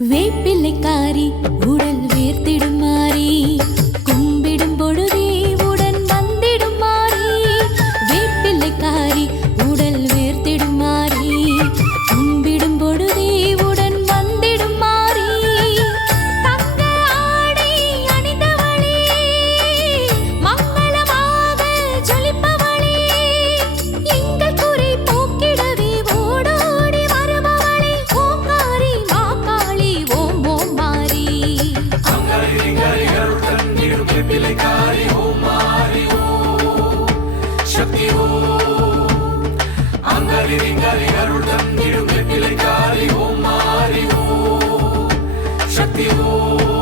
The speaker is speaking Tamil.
வேப்பிலைக்காரி உடல் வேர்த்திடும் மாறி கும்பிடும் பொழுதே உடன் வந்திடும் மாறி வேப்பிலைக்காரி உடல் வேர்த்திடும் மாறி கும்பிடும் பொழுதே உடன் வந்திடும் மாறி தங்க ஆடை அணிந்தவளே மங்களமாக ஜொலிப்பவளே எங்கள் குறை போக்கிடவே ஓடோடி வருபவளே ஓங்காரி மாகாளி ஓம் ஓம் மாறி வேப்பிலைக்காரி ஓம் மாறி ஓம் சக்தி ஓம் அங்கரி அருள் தந்திடும் வேப்பிலைக்காரி ஓம் மாறி ஓம் சக்தி ஓம்